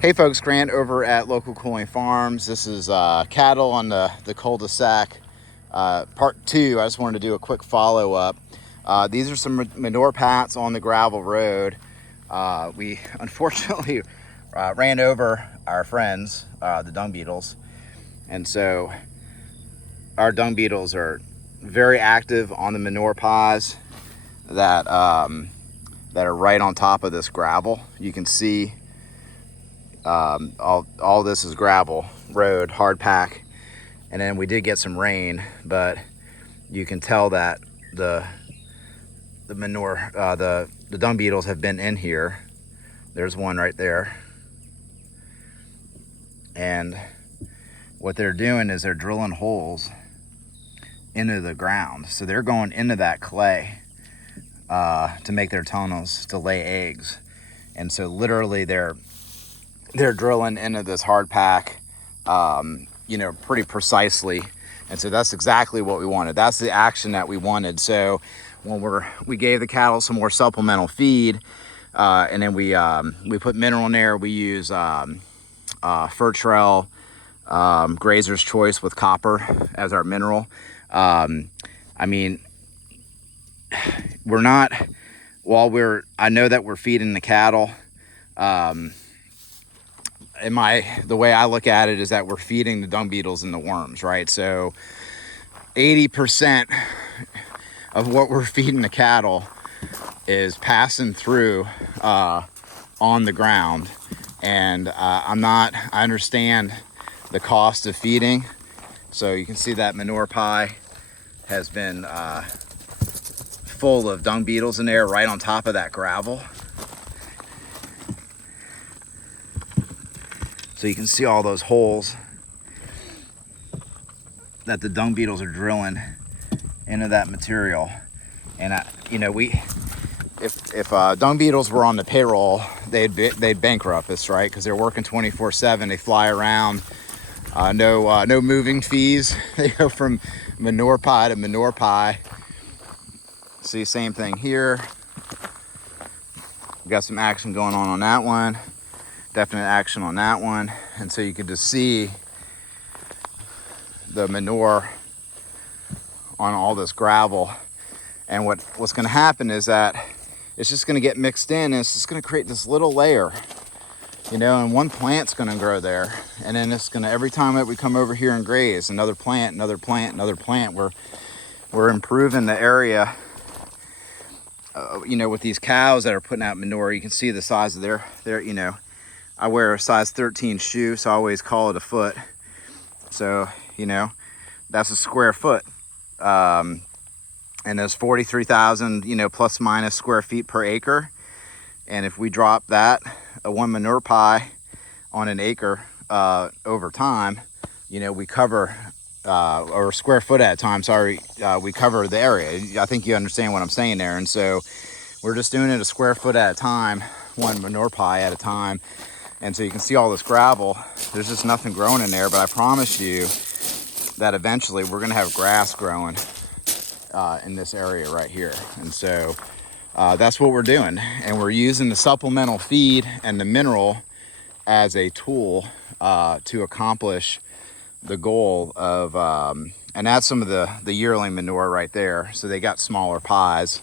Hey folks, Grant over at Local Cooling Farms. This is cattle on the cul-de-sac, part two. I just wanted to do a quick follow-up. These are some manure pats on the gravel road. We unfortunately ran over our friends, the dung beetles. And so our dung beetles are very active on the manure pies that are right on top of this gravel. You can see all this is gravel road, hard pack, and then we did get some rain, but you can tell that the manure, the dung beetles have been in here. There's one right there, and what they're doing is they're drilling holes into the ground, so they're going into that clay to make their tunnels to lay eggs. And so literally they're drilling into this hard pack, pretty precisely. And so that's exactly what we wanted. That's the action that we wanted. So when we gave the cattle some more supplemental feed, and then we put mineral in there. We use fur trail, Grazer's Choice with copper as our mineral. I mean, we're not, I know that we're feeding the cattle. The way I look at it is that we're feeding the dung beetles and the worms, right? So 80% of what we're feeding the cattle is passing through on the ground. And I understand the cost of feeding. So you can see that manure pie has been full of dung beetles in there right on top of that gravel. So you can see all those holes that the dung beetles are drilling into that material. And if dung beetles were on the payroll, they'd bankrupt us, right? Because they're working 24/7. They fly around. No moving fees. They go from manure pie to manure pie. See, same thing here. We got some action going on that one. Definite action on that one. And so you can just see the manure on all this gravel. And what's going to happen is that it's just going to get mixed in, and it's just going to create this little layer, and one plant's going to grow there. And then it's going to, every time that we come over here and graze, another plant, another plant, another plant, we're improving the area. With these cows that are putting out manure, you can see the size of their I wear a size 13 shoe, so I always call it a foot. So, that's a square foot. And there's 43,000, plus minus square feet per acre. And if we drop that, one manure pie on an acre over time, we cover, or square foot at a time, we cover the area. I think you understand what I'm saying there. And so we're just doing it a square foot at a time, one manure pie at a time. And so you can see all this gravel. There's just nothing growing in there, but I promise you that eventually we're gonna have grass growing in this area right here. And so that's what we're doing. And we're using the supplemental feed and the mineral as a tool to accomplish the goal of, and that's some of the yearling manure right there. So they got smaller pies.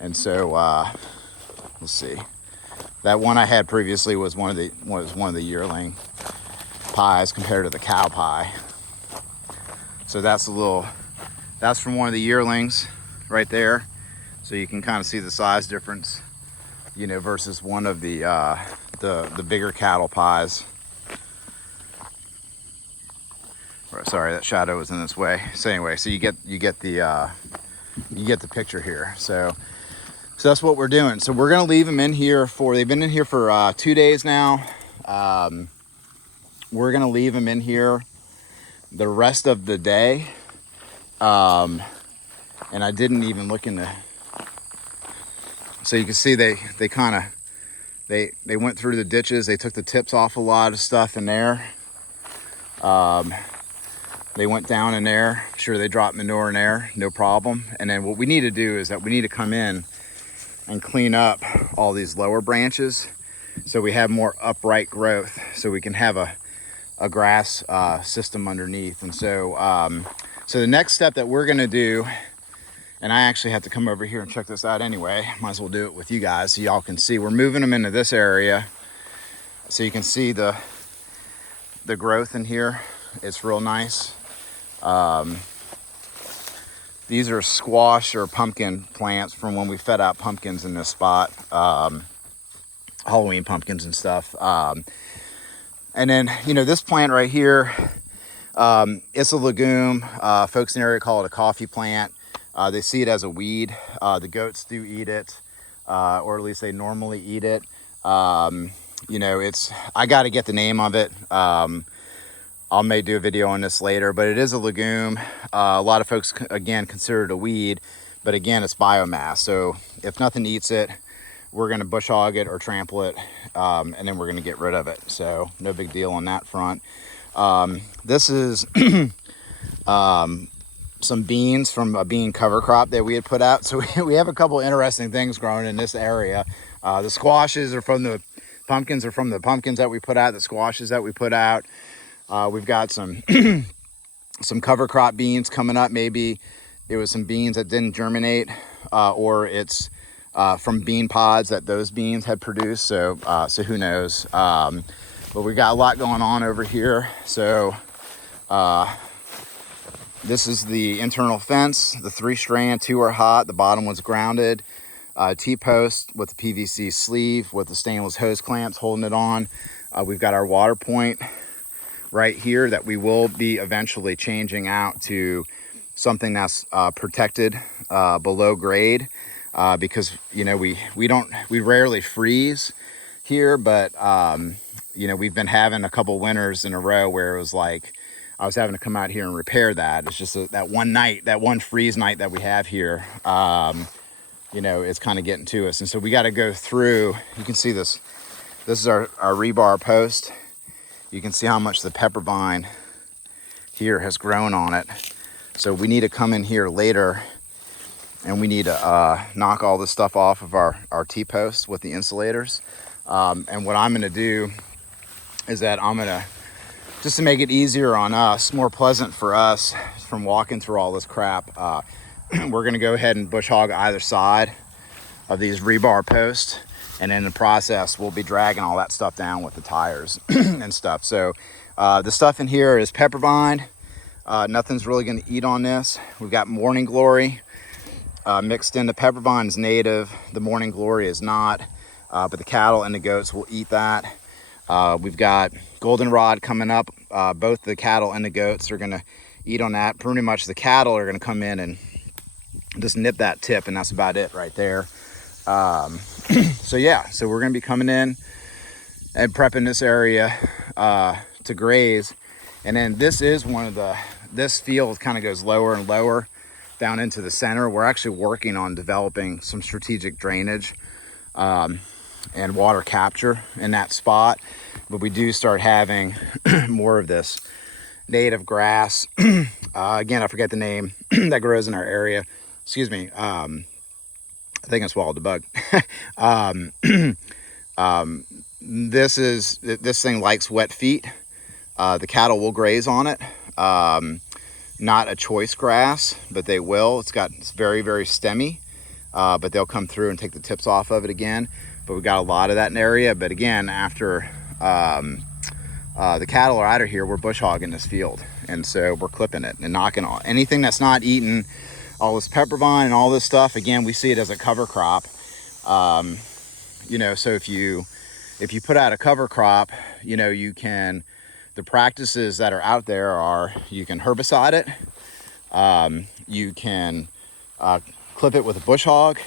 And so let's see. That one I had previously was one of the yearling pies compared to the cow pie. So that's from one of the yearlings right there. So you can kind of see the size difference, versus one of the bigger cattle pies. Sorry, that shadow was in this way. So anyway, so you get the picture here. So that's what we're doing. So we're gonna leave them in here they've been in here for 2 days now. We're gonna leave them in here the rest of the day. And I didn't even look in so you can see they went through the ditches. They took the tips off a lot of stuff in there. They went down in there. Sure, they dropped manure in there, no problem. And then what we need to do is that we need to come in and clean up all these lower branches so we have more upright growth, so we can have a grass system underneath. And so so the next step that we're gonna do, and I actually have to come over here and check this out anyway, might as well do it with you guys so y'all can see. We're moving them into this area so you can see the growth in here. It's real nice. These are squash or pumpkin plants from when we fed out pumpkins in this spot, Halloween pumpkins and stuff. And then, you know, this plant right here, it's a legume. Folks in the area call it a coffee plant. They see it as a weed. The goats do eat it, or at least they normally eat it. You know, I got to get the name of it. I may do a video on this later, but it is a legume. A lot of folks, again, consider it a weed, but again, it's biomass. So if nothing eats it, we're gonna bush hog it or trample it, and then we're gonna get rid of it. So no big deal on that front. This is some beans from a bean cover crop that we had put out. So we have a couple interesting things growing in this area. The squashes are from the pumpkins, that we put out, the squashes that we put out. We've got some some cover crop beans coming up. Maybe it was some beans that didn't germinate, or it's from bean pods that those beans had produced. So so who knows? But we got a lot going on over here. So this is the internal fence, the 3-strand, 2 are hot, the bottom one's grounded. T-post with the PVC sleeve with the stainless hose clamps holding it on. We've got our water point right here that we will be eventually changing out to something that's protected below grade, because you know we rarely freeze here, but you know, we've been having a couple winters in a row where it was like I was having to come out here and repair that. It's just that one night, that one freeze night that we have here, you know, it's kind of getting to us. And so we got to go through. You can see this is our rebar post. You can see how much the pepper vine here has grown on it. So we need to come in here later and we need to knock all this stuff off of our T-posts with the insulators. And what I'm gonna do is that I'm gonna, just to make it easier on us, more pleasant for us from walking through all this crap, we're gonna go ahead and bush hog either side of these rebar posts. And in the process, we'll be dragging all that stuff down with the tires and stuff. So the stuff in here is pepper vine. Nothing's really gonna eat on this. We've got morning glory mixed in. The pepper vine is native, the morning glory is not, but the cattle and the goats will eat that. We've got goldenrod coming up. Both the cattle and the goats are gonna eat on that. Pretty much the cattle are gonna come in and just nip that tip, and that's about it right there. So yeah, so we're gonna be coming in and prepping this area to graze. And then this is this field kind of goes lower and lower down into the center. We're actually working on developing some strategic drainage and water capture in that spot. But we do start having more of this native grass. Again, I forget the name that grows in our area. Excuse me. I think I swallowed the bug. This thing likes wet feet. The cattle will graze on it. Not a choice grass, but they will. It's very, very stemmy, but they'll come through and take the tips off of it again. But we've got a lot of that in the area. But again, after the cattle are out of here, we're bush hogging this field. And so we're clipping it and knocking off anything that's not eating all this pepper vine and all this stuff. Again, we see it as a cover crop. You know, so if you put out a cover crop, you know, the practices that are out there are you can herbicide it, you can clip it with a bush hog,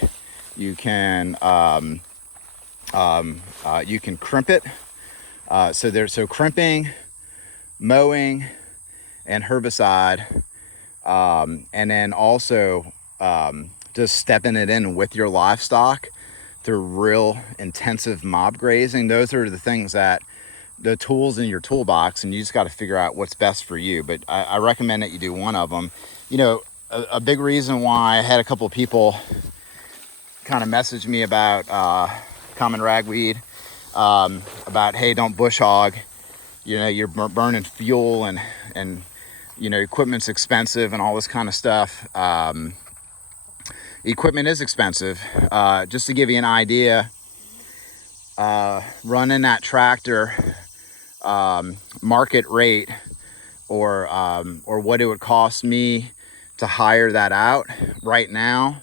you can crimp it. So crimping, mowing, and herbicide. And then also just stepping it in with your livestock through real intensive mob grazing. Those are the things the tools in your toolbox, and you just got to figure out what's best for you. But I recommend that you do one of them. You know, a big reason why I had a couple of people kind of message me about common ragweed about, hey, don't bush hog. You know, you're burning fuel, and you know, equipment's expensive and all this kind of stuff. Equipment is expensive. Just to give you an idea, running that tractor, market rate, or what it would cost me to hire that out right now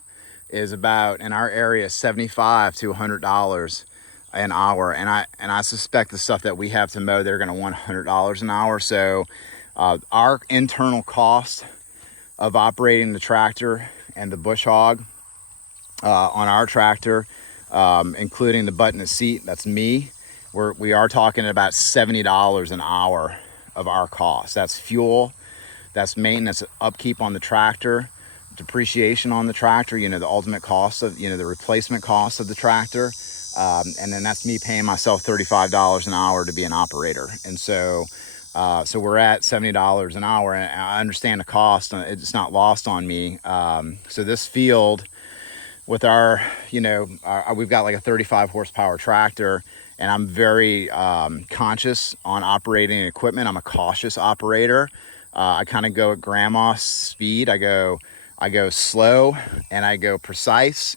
is about, in our area, $75 to $100 an hour. And I suspect the stuff that we have to mow, they're going to want $100 an hour. So our internal cost of operating the tractor and the bush hog on our tractor, including the button seat, that's me, we are talking about $70 an hour of our cost. That's fuel, that's maintenance, upkeep on the tractor, depreciation on the tractor, you know, the ultimate cost of, you know, the replacement cost of the tractor. And then that's me paying myself $35 an hour to be an operator. And so we're at $70 an hour, and I understand the cost. It's not lost on me. So this field with our, you know, we've got like a 35 horsepower tractor, and I'm very conscious on operating equipment. I'm a cautious operator. I kind of go at grandma's speed. I go slow and I go precise,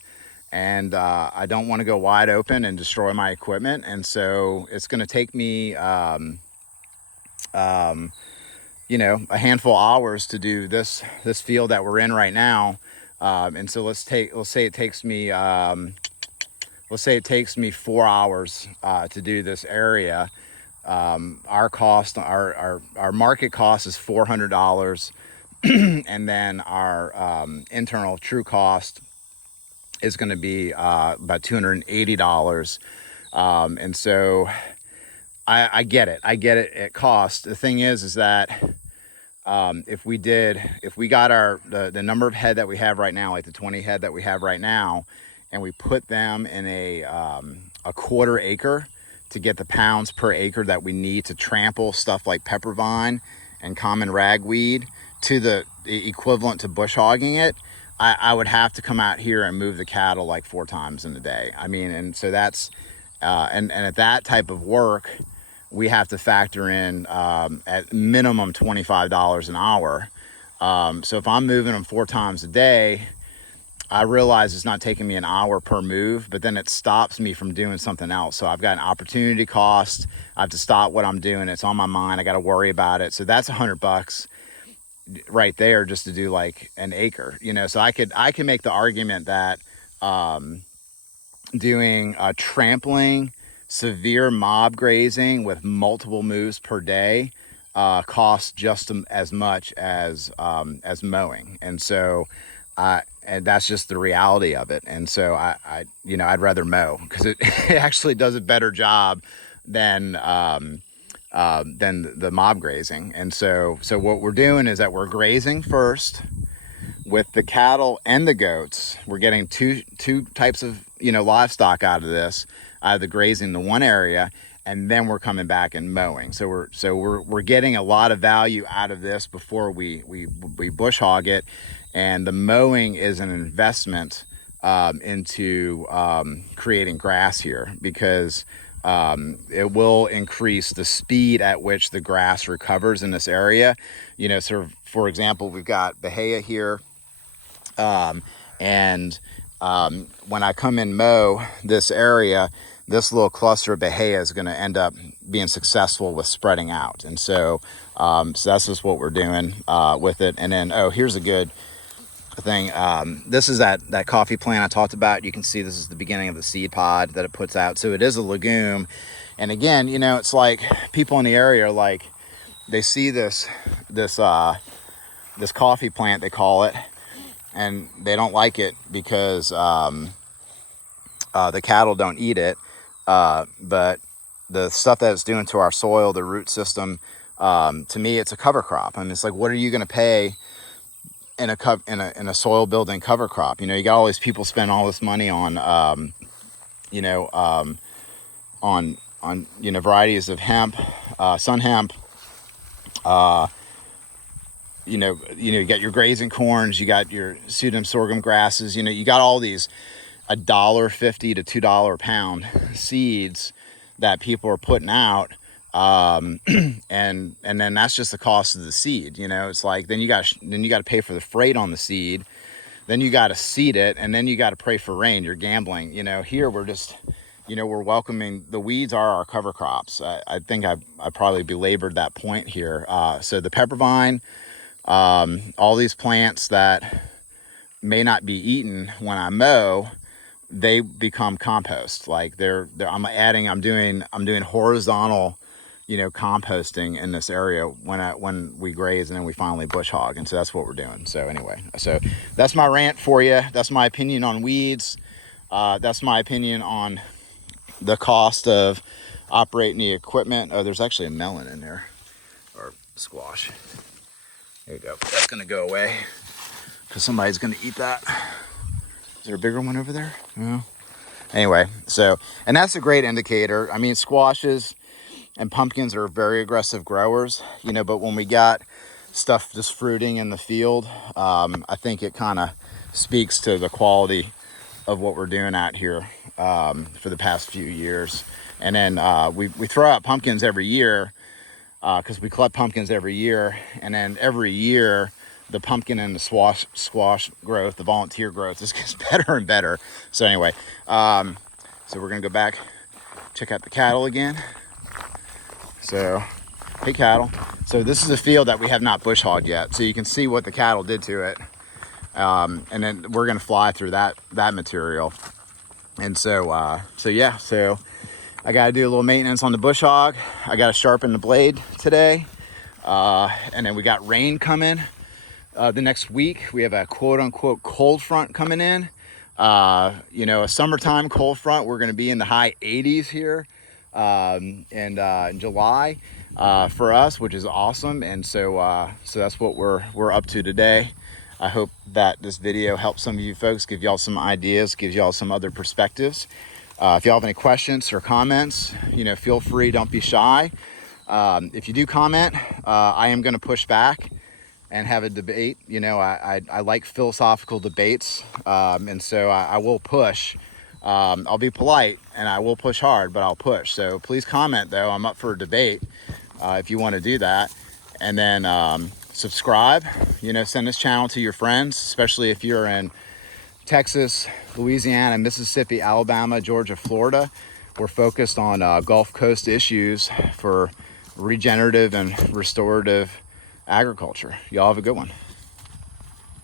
and I don't want to go wide open and destroy my equipment. And so it's going to take me, you know, a handful of hours to do this field that we're in right now. And so let's say it takes me 4 hours to do this area. Our cost, our market cost is $400, and then our internal true cost is going to be about $280. And so I get it. I get it at cost. The thing is that if we got the number of head that we have right now, like the 20 head that we have right now, and we put them in a quarter acre to get the pounds per acre that we need to trample stuff like pepper vine and common ragweed to the equivalent to bush hogging it, I would have to come out here and move the cattle like 4 times in a day. I mean, and so that's and at that type of work, we have to factor in at minimum $25 an hour. So if I'm moving them 4 times a day, I realize it's not taking me an hour per move, but then it stops me from doing something else. So I've got an opportunity cost. I have to stop what I'm doing. It's on my mind. I got to worry about it. So that's $100 right there just to do like an acre, you know. So I can make the argument that doing trampling, severe mob grazing with multiple moves per day costs just as much as mowing. And so and that's just the reality of it. And so I'd rather mow because it actually does a better job than the mob grazing. And so what we're doing is that we're grazing first with the cattle and the goats. We're getting two types of, you know, livestock out of this, out of the grazing in the one area, and then we're coming back and mowing. So we're getting a lot of value out of this before we bush hog it. And the mowing is an investment into creating grass here, because it will increase the speed at which the grass recovers in this area. You know, so for example, we've got Bahia here, and when I come and mow this area, this little cluster of Bahia is going to end up being successful with spreading out. And so that's just what we're doing with it. And then, here's a good thing. This is that coffee plant I talked about. You can see this is the beginning of the seed pod that it puts out. So it is a legume. And again, you know, it's like people in the area are like, they see this coffee plant, they call it, and they don't like it because the cattle don't eat it. But the stuff that it's doing to our soil, the root system, to me, it's a cover crop. And it's like, what are you going to pay in a soil building cover crop? You know, you got all these people spend all this money on varieties of hemp, sun hemp. You got your grazing corns, you got your pseudonym sorghum grasses. You know, you got all these $1.50 to $2 a pound seeds that people are putting out. And then that's just the cost of the seed. You know, it's like, then you got to pay for the freight on the seed. Then you got to seed it, and then you got to pray for rain. You're gambling. You know, here we're just, you know, we're welcoming, the weeds are our cover crops. I think I probably belabored that point here. So the pepper vine, all these plants that may not be eaten when I mow, they become compost. Like I'm doing horizontal, you know, composting in this area when we graze, and then we finally bush hog. And so that's what we're doing. So anyway, so that's my rant for you. That's my opinion on weeds. That's my opinion on the cost of operating the equipment. Oh, there's actually a melon in there, or squash. There you go. That's gonna go away because somebody's gonna eat that. Is there a bigger one over there? No. Anyway, so, and that's a great indicator. I mean, squashes and pumpkins are very aggressive growers, you know, but when we got stuff just fruiting in the field, I think it kind of speaks to the quality of what we're doing out here for the past few years. And then we throw out pumpkins every year because we collect pumpkins every year. And then every year, the pumpkin and the squash growth, the volunteer growth, just gets better and better. So anyway, so we're gonna go back, check out the cattle again. So, hey cattle. So this is a field that we have not bush hogged yet. So you can see what the cattle did to it. And then we're gonna fly through that material. And so, yeah, so I gotta do a little maintenance on the bush hog. I gotta sharpen the blade today. And then we got rain coming. The next week, we have a quote unquote cold front coming in. You know, a summertime cold front. We're gonna be in the high 80s here. In July for us, which is awesome. And so that's what we're up to today. I hope that this video helps some of you folks, give y'all some ideas, gives y'all some other perspectives. If y'all have any questions or comments, you know, feel free, don't be shy. If you do comment, I am going to push back and have a debate. You know, I like philosophical debates, and so I will push. I'll be polite and I will push hard, but I'll push. So please comment though. I'm up for a debate if you want to do that. And then subscribe, you know, send this channel to your friends, especially if you're in Texas, Louisiana, Mississippi, Alabama, Georgia, Florida. We're focused on Gulf Coast issues for regenerative and restorative agriculture. Y'all have a good one.